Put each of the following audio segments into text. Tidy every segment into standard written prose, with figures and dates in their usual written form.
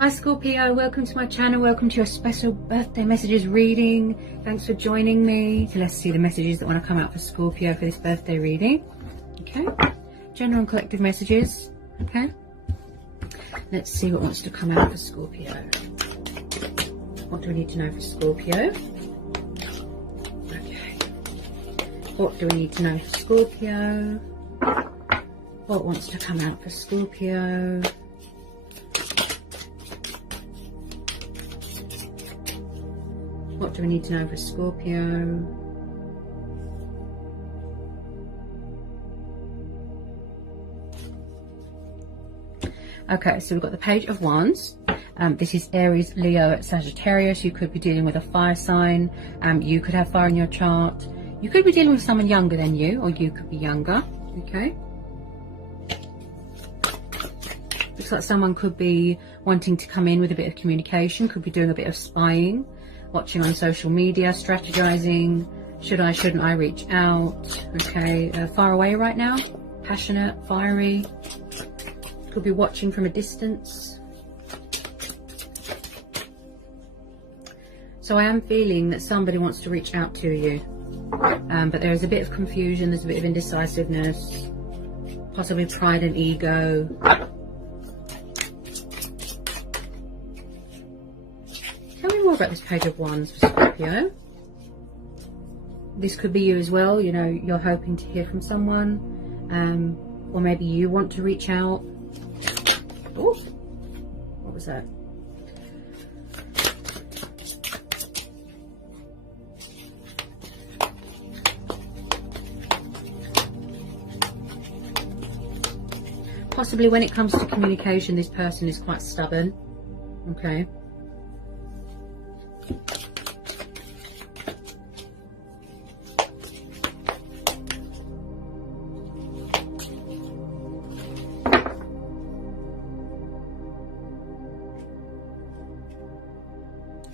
Hi Scorpio, welcome to my channel, welcome to your special birthday messages reading. Thanks for joining me. So let's see the messages that want to come out for Scorpio for this birthday reading. Okay, general and collective messages. Okay, let's see what wants to come out for Scorpio. What do we need to know for Scorpio? Okay, what do we need to know for Scorpio? What wants to come out for Scorpio? What do we need to know for Scorpio? Okay, so we've got the Page of Wands. This is Aries, Leo, Sagittarius. You could be dealing with a fire sign. You could have fire in your chart. You could be dealing with someone younger than you, or you could be younger. Okay. Looks like someone could be wanting to come in with a bit of communication, could be doing a bit of spying. Watching on social media, strategizing, should I, shouldn't I reach out? Okay, far away right now, passionate, fiery, could be watching from a distance. So I am feeling that somebody wants to reach out to you, but there is a bit of confusion, there's a bit of indecisiveness, possibly pride and ego. About this Page of Wands for Scorpio. This could be you as well, you know, you're hoping to hear from someone, or maybe you want to reach out. Oh, what was that? Possibly when it comes to communication, this person is quite stubborn. Okay.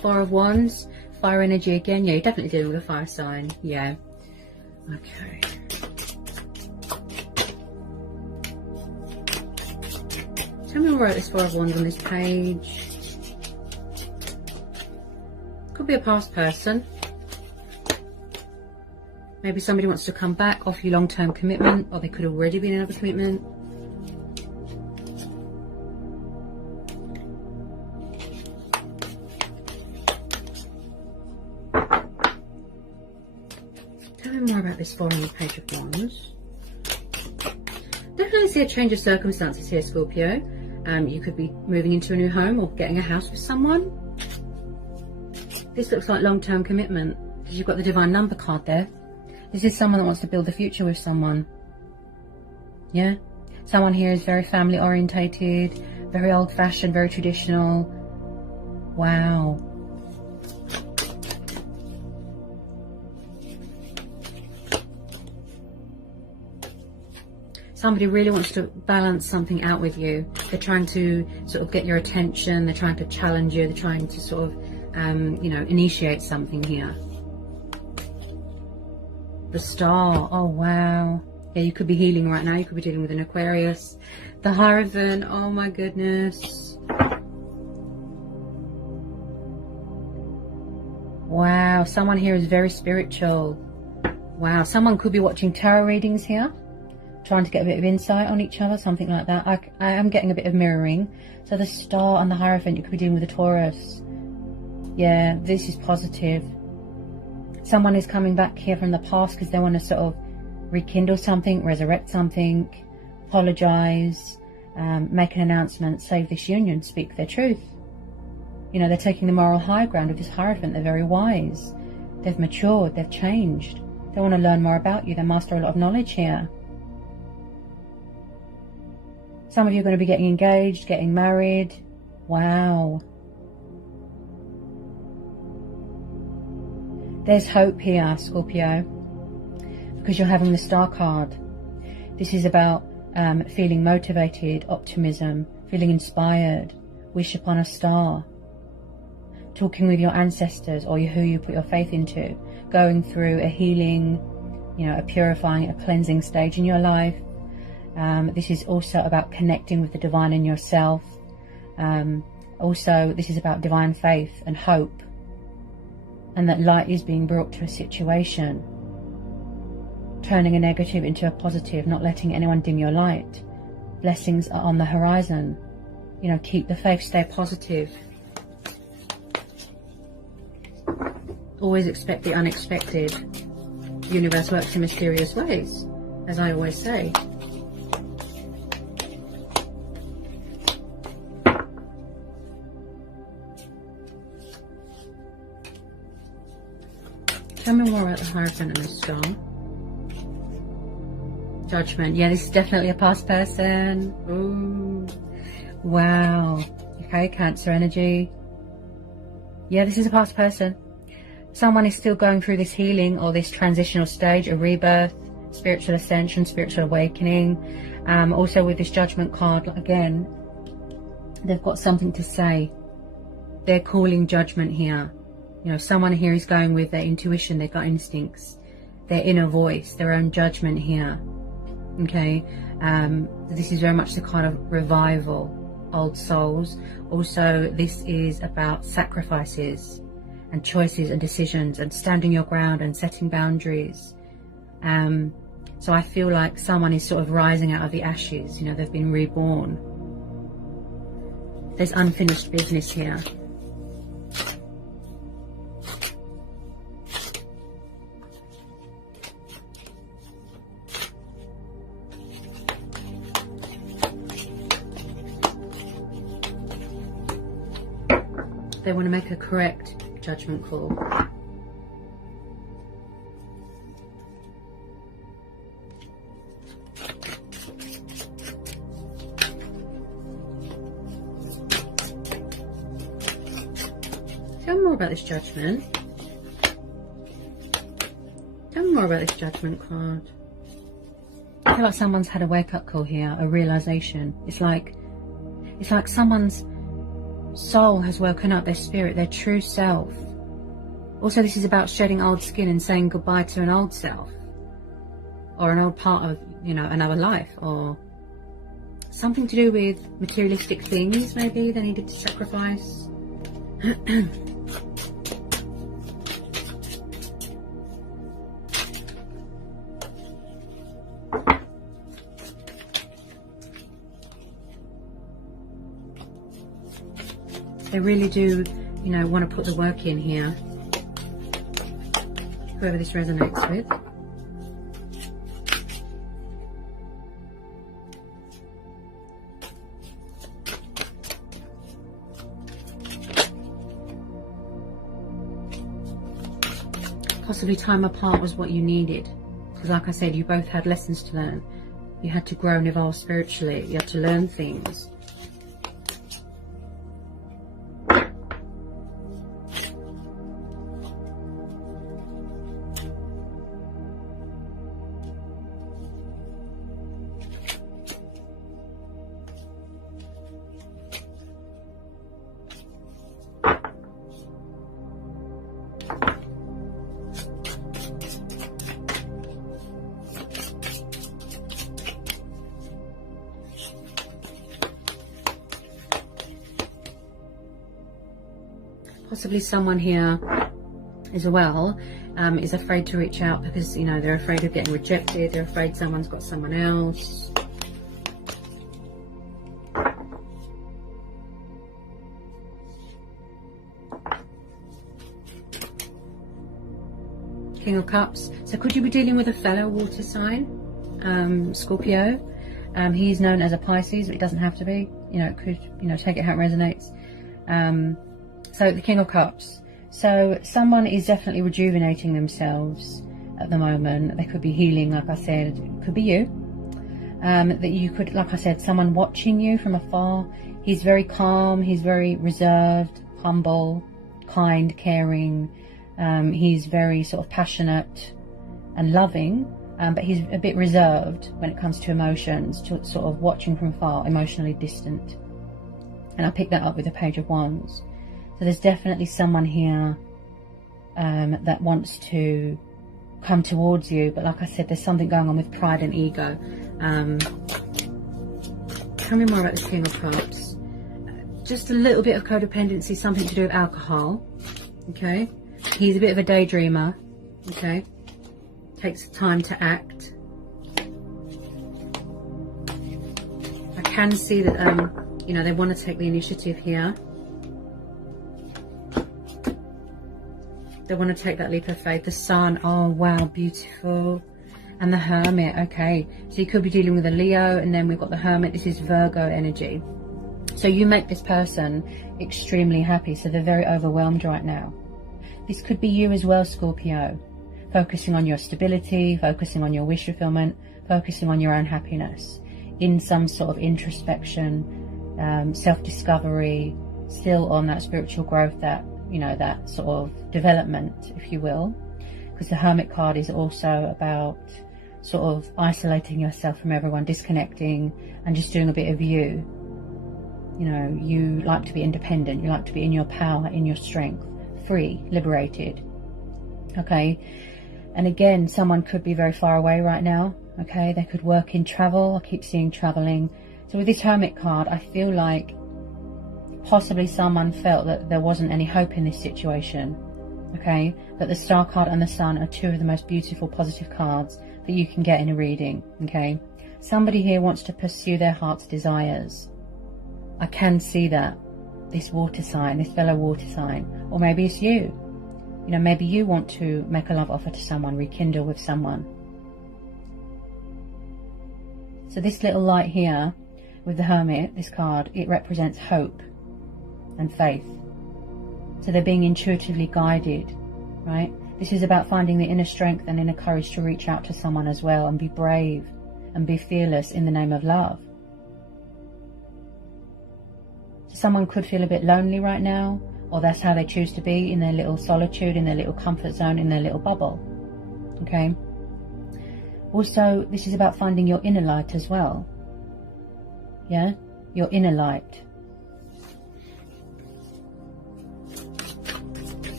Four of Wands, fire energy again. Yeah, you're definitely dealing with a fire sign. Yeah. Okay. Tell me more about this Four of Wands on this page. Could be a past person. Maybe somebody wants to come back, offer you long-term commitment, or they could already be in another commitment. Tell me more about this Four on the Page of Wands. Definitely see a change of circumstances here, Scorpio. You could be moving into a new home or getting a house with someone. This looks like long-term commitment because you've got the Divine Number card there. This is someone that wants to build the future with someone. Yeah? Someone here is very family orientated, very old-fashioned, very traditional. Wow. Somebody really wants to balance something out with you. They're trying to sort of get your attention. They're trying to challenge you. They're trying to sort of, you know, initiate something here. The Star. Oh, wow. Yeah, you could be healing right now. You could be dealing with an Aquarius. The Hierophant. Oh, my goodness. Wow. Someone here is very spiritual. Wow. Someone could be watching tarot readings here, trying to get a bit of insight on each other, something like that. I am getting a bit of mirroring. So the Star and the Hierophant, you could be dealing with a Taurus. Yeah, this is positive. Someone is coming back here from the past because they want to sort of rekindle something, resurrect something, apologize, make an announcement, save this union, speak their truth. You know, they're taking the moral high ground with this Hierophant. They're very wise. They've matured. They've changed. They want to learn more about you. They master a lot of knowledge here. Some of you are going to be getting engaged, getting married. Wow. There's hope here, Scorpio, because you're having the Star card. This is about feeling motivated, optimism, feeling inspired, wish upon a star, talking with your ancestors or who you put your faith into, going through a healing, you know, a purifying, a cleansing stage in your life. This is also about connecting with the divine in yourself, Also, this is about divine faith and hope, and that light is being brought to a situation, turning a negative into a positive, not letting anyone dim your light. Blessings are on the horizon. You know, keep the faith, stay positive. Always expect the unexpected. The universe works in mysterious ways, as I always say. Tell me more about the Hierophant and the Star. Judgment. Yeah, this is definitely a past person. Ooh. Wow. Okay, Cancer energy. Yeah, this is a past person. Someone is still going through this healing or this transitional stage, a rebirth, spiritual ascension, spiritual awakening. Also with this Judgment card, again, they've got something to say. They're calling judgment here. You know, someone here is going with their intuition, their gut instincts, their inner voice, their own judgment here. Okay, this is very much the kind of revival, old souls. Also, this is about sacrifices and choices and decisions and standing your ground and setting boundaries. So I feel like someone is sort of rising out of the ashes. You know, they've been reborn. There's unfinished business here. They want to make a correct judgment call. Tell me more about this judgment. Tell me more about this judgment card. I feel like someone's had a wake-up call here, a realization. It's like someone's soul has woken up, their spirit, their true self. Also, this is about shedding old skin and saying goodbye to an old self, or an old part of, you know, another life, or something to do with materialistic things. Maybe they needed to sacrifice. They really do, you know, want to put the work in here. Whoever this resonates with. Possibly time apart was what you needed. Because like I said, you both had lessons to learn. You had to grow and evolve spiritually. You had to learn things. Possibly someone here as well is afraid to reach out because, you know, they're afraid of getting rejected. They're afraid someone's got someone else. King of Cups. So could you be dealing with a fellow water sign, Scorpio? He's known as a Pisces, but it doesn't have to be. You know, it could, you know, take it how it resonates. So the King of Cups. So someone is definitely rejuvenating themselves at the moment. They could be healing, like I said. It could be you. That you could, like I said, someone watching you from afar. He's very calm. He's very reserved, humble, kind, caring. He's very sort of passionate and loving. But he's a bit reserved when it comes to emotions, to sort of watching from far, emotionally distant. And I picked that up with the Page of Wands. So there's definitely someone here that wants to come towards you. But like I said, there's something going on with pride and ego. Tell me more about the King of Cups. just a little bit of codependency, something to do with alcohol. Okay, he's a bit of a daydreamer. Okay, takes time to act. I can see that you know, they want to take the initiative here. They want to take that leap of faith. The Sun, oh wow, beautiful. And the Hermit, okay. So you could be dealing with a Leo, and then we've got the Hermit. This is Virgo energy. So you make this person extremely happy. So they're very overwhelmed right now. This could be you as well, Scorpio. Focusing on your stability, focusing on your wish fulfillment, focusing on your own happiness. In some sort of introspection, self-discovery, still on that spiritual growth, that, you know, that sort of development, if you will. Because the Hermit card is also about sort of isolating yourself from everyone, disconnecting, and just doing a bit of you. You know, you like to be independent, you like to be in your power, in your strength, free, liberated. Okay, and again, someone could be very far away right now. Okay, they could work in travel. I keep seeing traveling. So with this Hermit card, I feel like possibly someone felt that there wasn't any hope in this situation. Okay, but the Star card and the Sun are two of the most beautiful positive cards that you can get in a reading. Okay, somebody here wants to pursue their heart's desires. I can see that. This water sign, this fellow water sign, or maybe it's you. You know, maybe you want to make a love offer to someone, rekindle with someone. So this little light here with the Hermit, this card, it represents hope and faith. So they're being intuitively guided, right? This is about finding the inner strength and inner courage to reach out to someone as well, and be brave and be fearless in the name of love. So someone could feel a bit lonely right now, or that's how they choose to be, in their little solitude, in their little comfort zone, in their little bubble. Okay? Also, this is about finding your inner light as well. Yeah? Your inner light.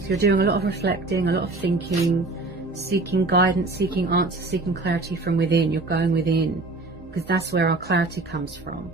So you're doing a lot of reflecting, a lot of thinking, seeking guidance, seeking answers, seeking clarity from within. You're going within, because that's where our clarity comes from.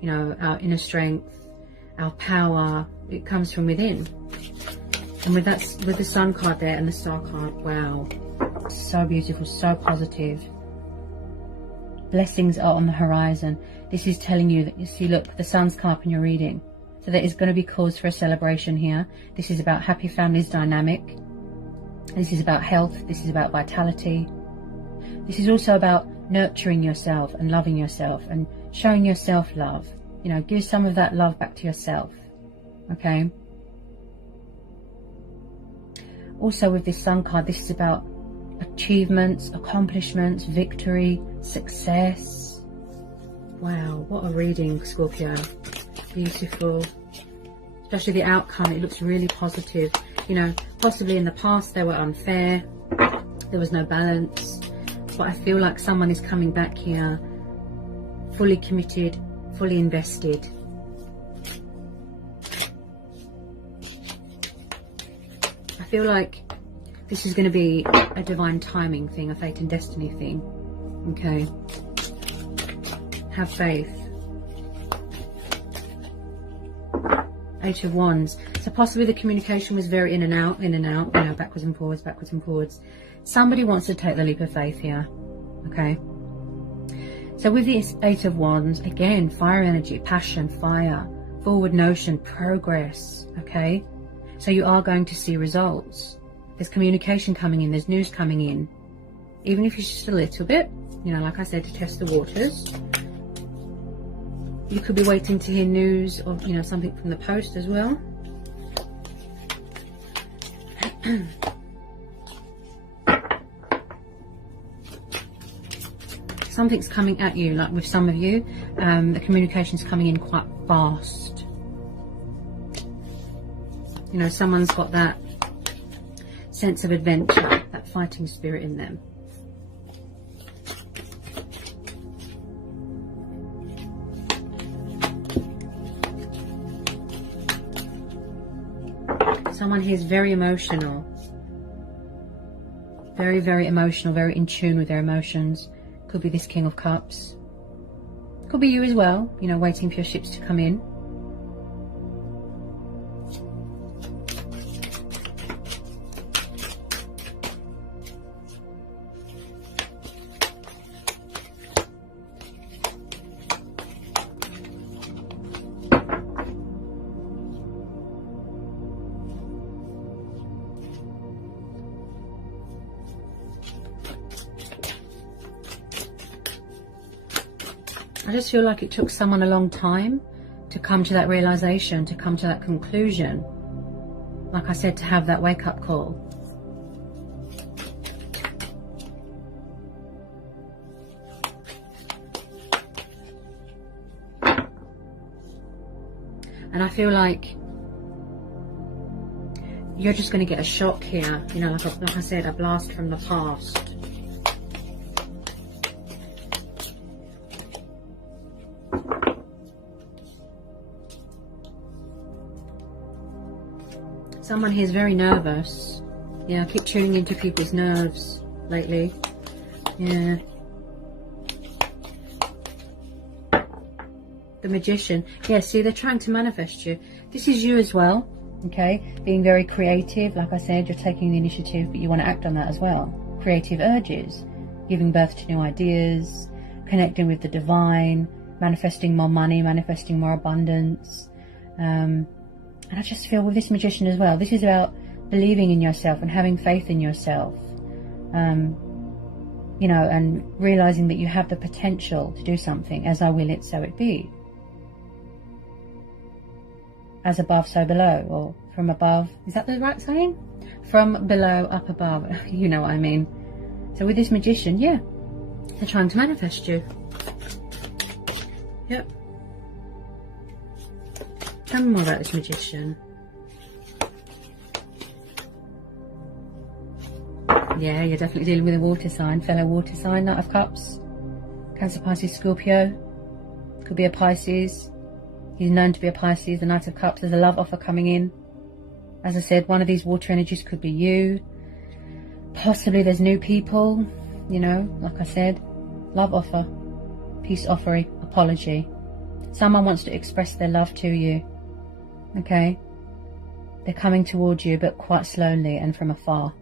You know, our inner strength, our power, it comes from within. And with that, with the Sun card there and the Star card, wow, so beautiful, so positive. Blessings are on the horizon. This is telling you that, you see, look, the Sun's come up in your reading. So there is going to be cause for a celebration here. This is about happy families dynamic. This is about health. This is about vitality. This is also about nurturing yourself and loving yourself and showing yourself love. You know, give some of that love back to yourself. Okay. Also with this Sun card, this is about achievements, accomplishments, victory, success. Wow, what a reading, Scorpio. Beautiful. Especially the outcome, it looks really positive. You know, possibly in the past they were unfair, there was no balance, but I feel like someone is coming back here fully committed, fully invested. I feel like this is going to be a divine timing thing, a fate and destiny thing. Okay. Have faith. Eight of Wands. So possibly the communication was very in and out, you know, backwards and forwards, backwards and forwards. Somebody wants to take the leap of faith here. Okay. So with this Eight of Wands, again, fire energy, passion, fire, forward notion, progress. Okay. So you are going to see results. There's communication coming in, there's news coming in. Even if it's just a little bit, you know, like I said, to test the waters. You could be waiting to hear news of, you know, something from the post as well. Something's coming at you, like with some of you, the communication's coming in quite fast. You know, someone's got that sense of adventure, that fighting spirit in them. Someone here is very emotional. Very, very emotional, very in tune with their emotions. Could be this King of Cups. Could be you as well, you know, waiting for your ships to come in. just feel like it took someone a long time to come to that realization, to come to that conclusion. Like I said, to have that wake-up call. And I feel like you're just going to get a shock here. You know, like I said, a blast from the past. Someone here is very nervous. Yeah, I keep tuning into people's nerves lately. Yeah. The Magician. Yeah, see, they're trying to manifest you. This is you as well, okay? Being very creative. Like I said, you're taking the initiative, but you want to act on that as well. Creative urges. Giving birth to new ideas. Connecting with the divine. Manifesting more money. Manifesting more abundance. And I just feel with this Magician as well, this is about believing in yourself and having faith in yourself. You know, and realizing that you have the potential to do something. As I will it, so it be. As above, so below, or from above. Is that the right saying? From below, up above. You know what I mean. So with this Magician, yeah, they're trying to manifest you. Yep. Tell me more about this Magician. Yeah, you're definitely dealing with a water sign, fellow water sign, Knight of Cups. Cancer, Pisces, Scorpio. Could be a Pisces. He's known to be a Pisces, the Knight of Cups. There's a love offer coming in. As I said, one of these water energies could be you. Possibly there's new people, you know, like I said. Love offer, peace offering, apology. Someone wants to express their love to you, okay? They're coming towards you, but quite slowly and from afar.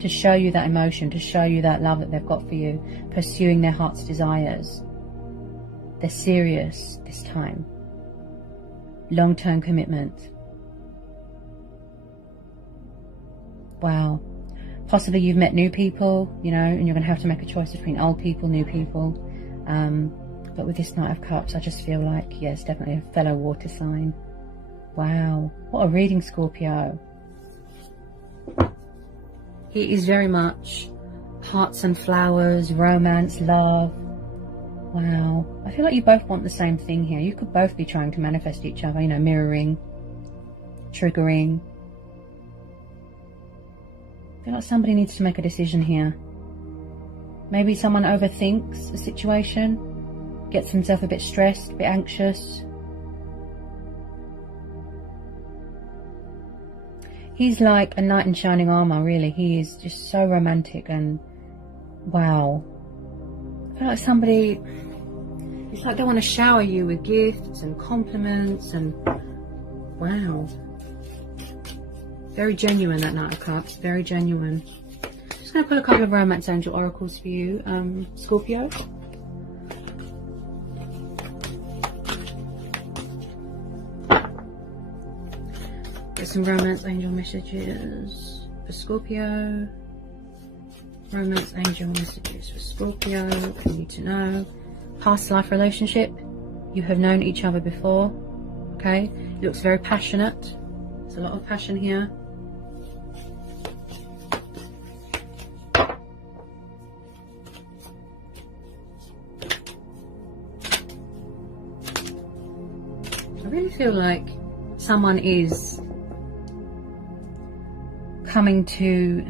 To show you that emotion, to show you that love that they've got for you, pursuing their heart's desires. They're serious this time. Long-term commitment. Wow. Possibly you've met new people, you know, and you're going to have to make a choice between old people, new people. But with this Knight of Cups, I just feel like, yes, definitely a fellow water sign. Wow. What a reading, Scorpio. He is very much hearts and flowers, romance, love. Wow. I feel like you both want the same thing here. You could both be trying to manifest each other, you know, mirroring, triggering. I feel like somebody needs to make a decision here. Maybe someone overthinks the situation, gets himself a bit stressed, a bit anxious. He's like a knight in shining armor, really. He is just so romantic and wow. I feel like somebody, it's like they want to shower you with gifts and compliments and wow. Very genuine, that Knight of Cups, very genuine. Just going to pull a couple of romance angel oracles for you, Scorpio. Get some romance angel messages for Scorpio. Romance angel messages for Scorpio. What you need to know. Past life relationship. You have known each other before. Okay. It looks very passionate. There's a lot of passion here. I really feel like someone is coming to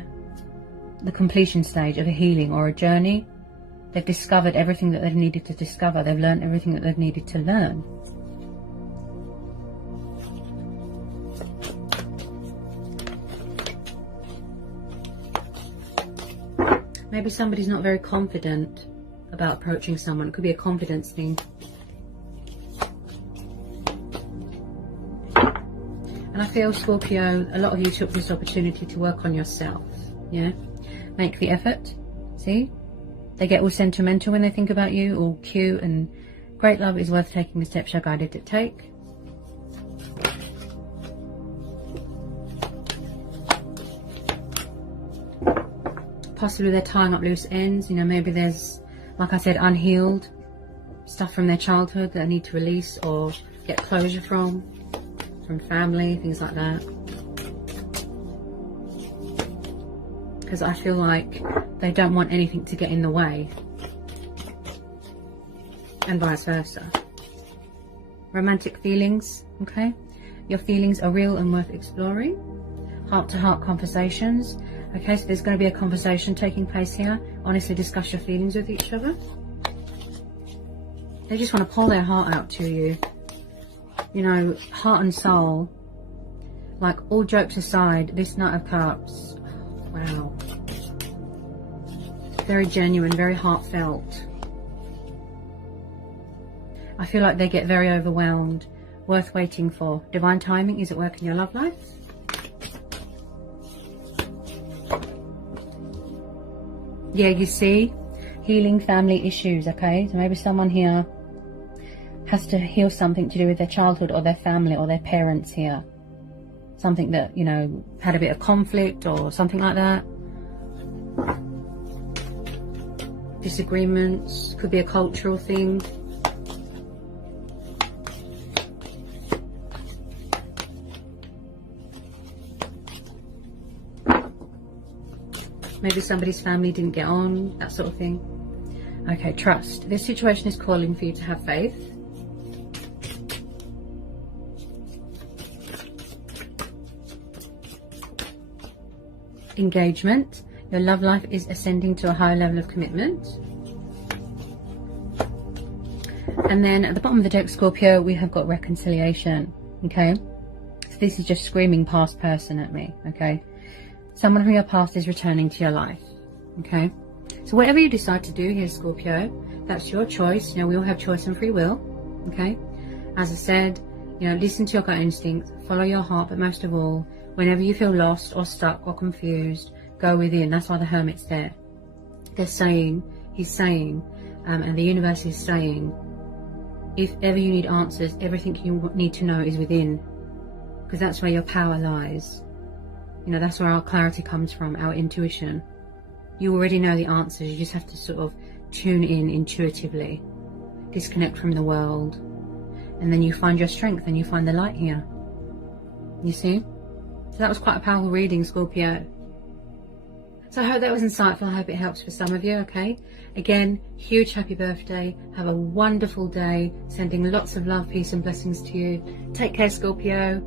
the completion stage of a healing or a journey. They've discovered everything that they've needed to discover. They've learned everything that they've needed to learn. Maybe somebody's not very confident about approaching someone. It could be a confidence thing. And I feel, Scorpio, a lot of you took this opportunity to work on yourself. Yeah? Make the effort. See? They get all sentimental when they think about you, all cute, and great love is worth taking the steps you're guided to take. Possibly they're tying up loose ends. You know, maybe there's like I said, unhealed stuff from their childhood that they need to release or get closure from family, things like that. Because I feel like they don't want anything to get in the way, and vice versa. Romantic feelings, okay? Your feelings are real and worth exploring. Heart-to-heart conversations, okay? So there's going to be a conversation taking place here. Honestly discuss your feelings with each other. They just want to pull their heart out to you. You know, heart and soul. Like, all jokes aside, this Knight of Cups, wow. Very genuine, very heartfelt. I feel like they get very overwhelmed. Worth waiting for. Divine timing is at work in your love life. Yeah, you see, healing family issues, okay? So maybe someone here has to heal something to do with their childhood or their family or their parents here. Something that, you know, had a bit of conflict or something like that. Disagreements, could be a cultural thing. Maybe somebody's family didn't get on, that sort of thing. Okay, trust. This situation is calling for you to have faith. Engagement. Your love life is ascending to a higher level of commitment. And then at the bottom of the deck, Scorpio, we have got reconciliation. Okay, so this is just screaming past person at me. Okay, someone from your past is returning to your life. Okay, so whatever you decide to do here, Scorpio, that's your choice. You know, we all have choice and free will. Okay, as I said, you know, listen to your gut instinct, follow your heart, but most of all, whenever you feel lost or stuck or confused, go within. That's why the Hermit's there. They're saying, he's saying, and the universe is saying, if ever you need answers, everything you need to know is within, because that's where your power lies. You know, that's where our clarity comes from, our intuition. You already know the answers, you just have to sort of tune in intuitively, disconnect from the world, and then you find your strength and you find the light here. You see? So that was quite a powerful reading, Scorpio. So I hope that was insightful. I hope it helps for some of you, okay? Again, huge happy birthday. Have a wonderful day. Sending lots of love, peace and blessings to you. Take care, Scorpio.